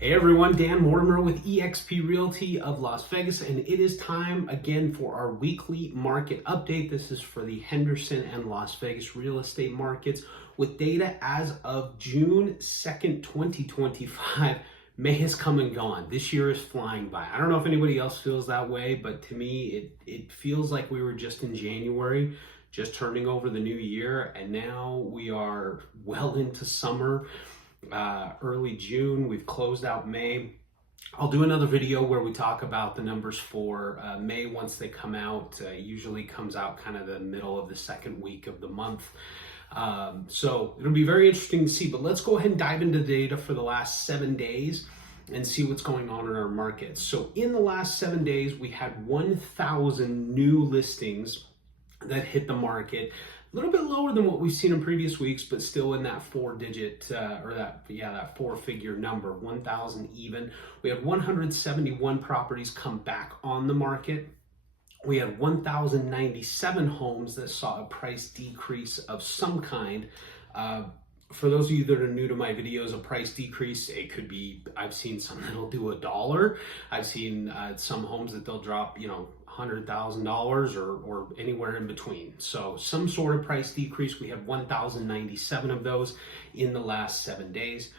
Hey everyone, Dan Mortimer with eXp Realty of Las Vegas, and it is time again for our weekly market update. This is for the Henderson and Las Vegas real estate markets with data as of June 2nd, 2025. May has come and gone. This year is flying by. I don't know if anybody else feels that way, but to me, it feels like we were just in January, just turning over the new year, and now we are well into summer. Early June, we've closed out May. I'll do another video where we talk about the numbers for May once they come out. Usually comes out kind of the middle of the second week of the month. So it'll be very interesting to see, but let's go ahead and dive into the data for the last 7 days and see what's going on in our markets. So in the last 7 days, we had 1,000 new listings that hit the market. A little bit lower than what we've seen in previous weeks, but still in that that four-figure number, 1,000 even. We had 171 properties come back on the market. We had 1,097 homes that saw a price decrease of some kind. For those of you that are new to my videos, a price decrease, it could be, I've seen some that'll do $1. I've seen some homes that they'll drop, $100,000 or anywhere in between. So some sort of price decrease. We had 1,097 of those in the last 7 days.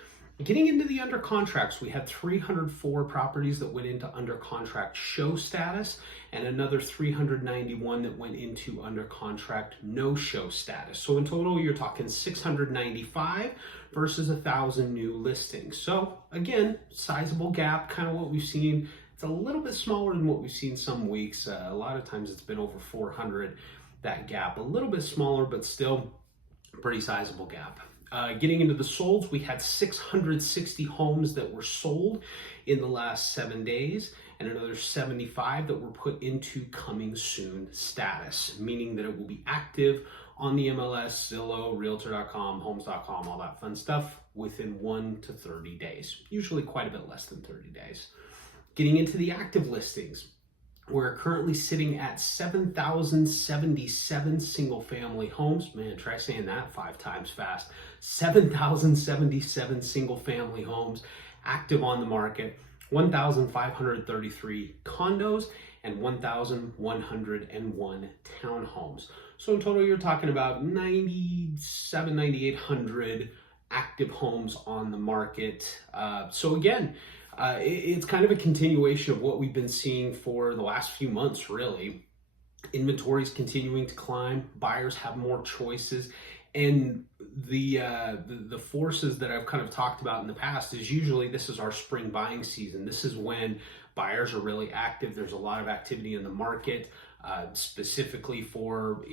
Getting into the under contracts, we had 304 properties that went into under contract show status and another 391 that went into under contract no show status. So in total, you're talking 695 versus 1,000 new listings. So again, sizable gap, kind of what we've seen. It's a little bit smaller than what we've seen some weeks. A lot of times it's been over 400, that gap. A little bit smaller, but still pretty sizable gap. Getting into the solds, we had 660 homes that were sold in the last 7 days and another 75 that were put into coming soon status, meaning that it will be active on the MLS, Zillow, Realtor.com, Homes.com, all that fun stuff within 1 to 30 days, usually quite a bit less than 30 days. Getting into the active listings, we're currently sitting at 7,077 single family homes. Man, try saying that 5 times fast. 7,077 single family homes active on the market, 1,533 condos, and 1,101 townhomes. So in total, you're talking about 9,800 active homes on the market. So again, it's kind of a continuation of what we've been seeing for the last few months, really. Inventory is continuing to climb. Buyers have more choices. And the forces that I've kind of talked about in the past is usually this is our spring buying season. This is when buyers are really active. There's a lot of activity in the market, specifically for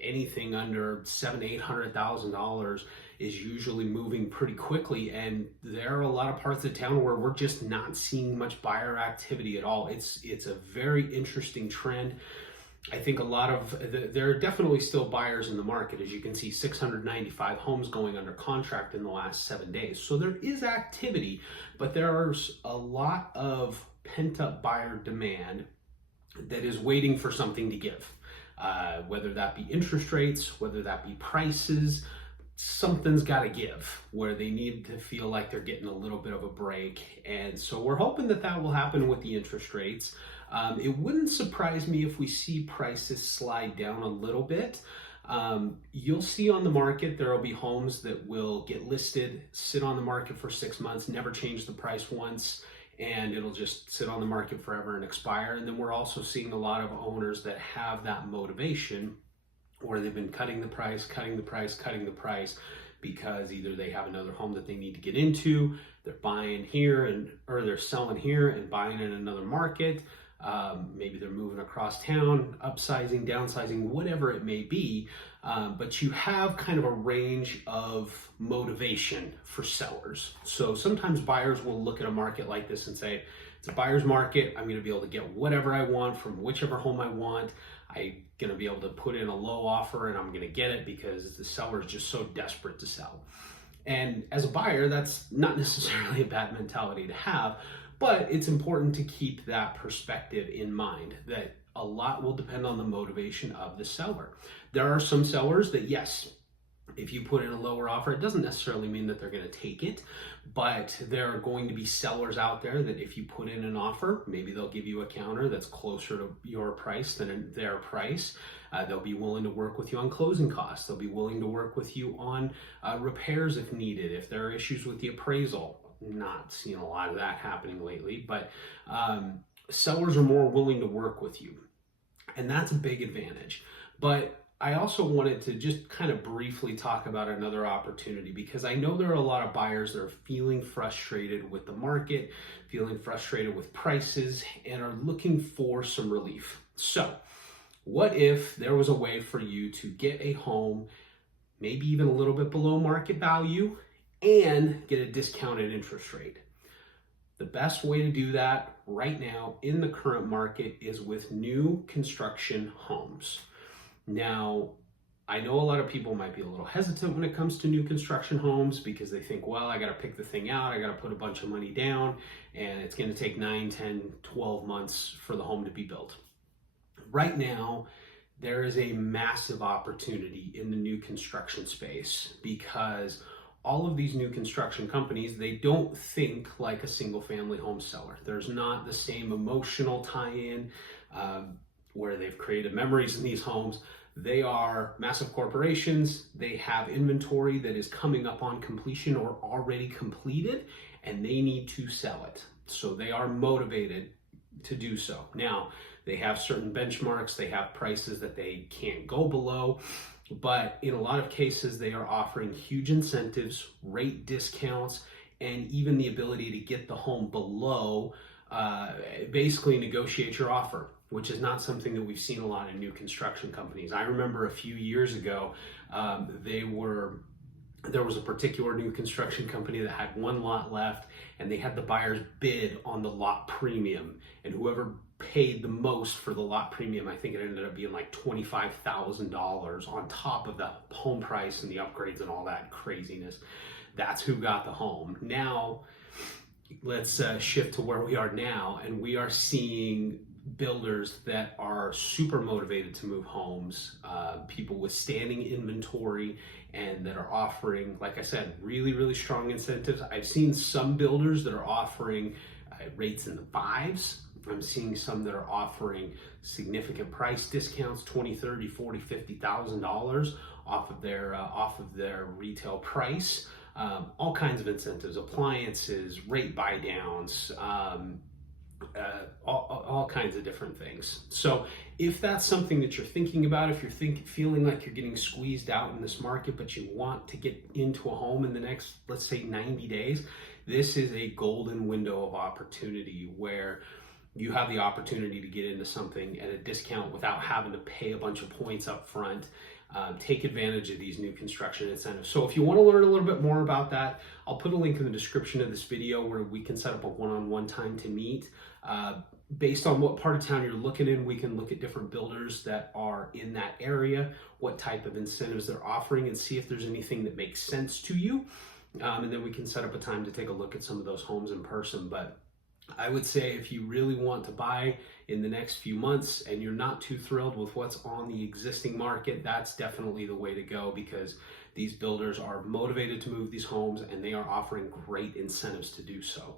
anything under $700,000-$800,000 is usually moving pretty quickly. And there are a lot of parts of town where we're just not seeing much buyer activity at all. It's a very interesting trend. I think there are definitely still buyers in the market. As you can see, 695 homes going under contract in the last 7 days. So there is activity, but there's a lot of pent-up buyer demand that is waiting for something to give. Whether that be interest rates, whether that be prices, something's got to give where they need to feel like they're getting a little bit of a break. And so we're hoping that will happen with the interest rates. It wouldn't surprise me if we see prices slide down a little bit. You'll see on the market, there will be homes that will get listed, sit on the market for 6 months, never change the price once, and it'll just sit on the market forever and expire. And then we're also seeing a lot of owners that have that motivation where they've been cutting the price, because either they have another home that they need to get into, they're buying here or they're selling here and buying in another market. Maybe they're moving across town, upsizing, downsizing, whatever it may be. But you have kind of a range of motivation for sellers. So sometimes buyers will look at a market like this and say, it's a buyer's market. I'm going to be able to get whatever I want from whichever home I want. I'm going to be able to put in a low offer and I'm going to get it because the seller is just so desperate to sell. And as a buyer, that's not necessarily a bad mentality to have, but it's important to keep that perspective in mind that a lot will depend on the motivation of the seller. There are some sellers that, yes, If you put in a lower offer, it doesn't necessarily mean that they're going to take it, but there are going to be sellers out there that if you put in an offer, maybe they'll give you a counter that's closer to your price than their price. They'll be willing to work with you on closing costs. They'll be willing to work with you on repairs if needed. If there are issues with the appraisal, not seen a lot of that happening lately, but sellers are more willing to work with you. And that's a big advantage. But I also wanted to just kind of briefly talk about another opportunity, because I know there are a lot of buyers that are feeling frustrated with the market, feeling frustrated with prices, and are looking for some relief. So, what if there was a way for you to get a home, maybe even a little bit below market value, and get a discounted interest rate? The best way to do that right now in the current market is with new construction homes. Now, I know a lot of people might be a little hesitant when it comes to new construction homes because they think, well, I got to pick the thing out, I got to put a bunch of money down, and it's going to take 9, 10, 12 months for the home to be built. Right now, there is a massive opportunity in the new construction space because all of these new construction companies, they don't think like a single family home seller. There's not the same emotional tie-in where they've created memories in these homes. They are massive corporations. They have inventory that is coming up on completion or already completed, and they need to sell it. So they are motivated to do so. Now, they have certain benchmarks. They have prices that they can't go below. But in a lot of cases, they are offering huge incentives, rate discounts, and even the ability to get the home below, basically negotiate your offer, which is not something that we've seen a lot in new construction companies. I remember a few years ago, there was a particular new construction company that had one lot left, and they had the buyers bid on the lot premium, and whoever paid the most for the lot premium, I think it ended up being like $25,000 on top of the home price and the upgrades and all that craziness. That's who got the home. Now, let's shift to where we are now, and we are seeing builders that are super motivated to move homes, people with standing inventory, and that are offering, like I said, really, really strong incentives. I've seen some builders that are offering rates in the 5s. I'm seeing some that are offering significant price discounts, $20, $30, $40, $50,000 off of their retail price. All kinds of incentives, appliances, rate buy downs, all kinds of different things. So if that's something that you're thinking about, if you're feeling like you're getting squeezed out in this market, but you want to get into a home in the next, let's say 90 days, this is a golden window of opportunity where you have the opportunity to get into something at a discount without having to pay a bunch of points up front. Take advantage of these new construction incentives. So if you want to learn a little bit more about that, I'll put a link in the description of this video where we can set up a one-on-one time to meet. Based on what part of town you're looking in, we can look at different builders that are in that area, what type of incentives they're offering, and see if there's anything that makes sense to you. And then we can set up a time to take a look at some of those homes in person. But I would say if you really want to buy in the next few months and you're not too thrilled with what's on the existing market, that's definitely the way to go, because these builders are motivated to move these homes and they are offering great incentives to do so.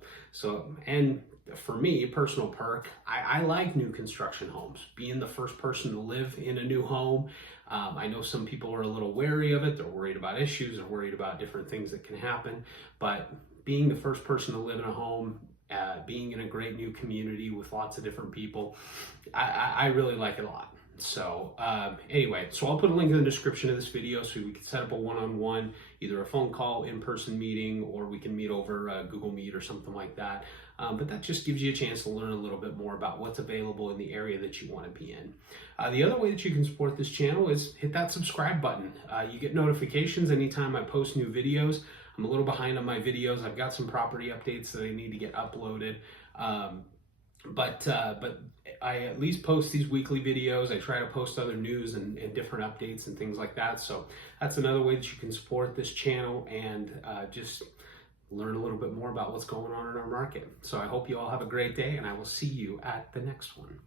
And for me, personal perk, I like new construction homes. Being the first person to live in a new home, I know some people are a little wary of it. They're worried about issues, they're worried about different things that can happen. But being the first person to live in a home, being in a great new community with lots of different people, I really like it a lot. So anyway, so I'll put a link in the description of this video so we can set up a one-on-one, either a phone call, in-person meeting, or we can meet over Google Meet or something like that. But that just gives you a chance to learn a little bit more about what's available in the area that you want to be in. The other way that you can support this channel is hit that subscribe button. You get notifications anytime I post new videos. I'm a little behind on my videos. I've got some property updates that I need to get uploaded. But I at least post these weekly videos. I try to post other news and different updates and things like that. So that's another way that you can support this channel and just learn a little bit more about what's going on in our market. So I hope you all have a great day, and I will see you at the next one.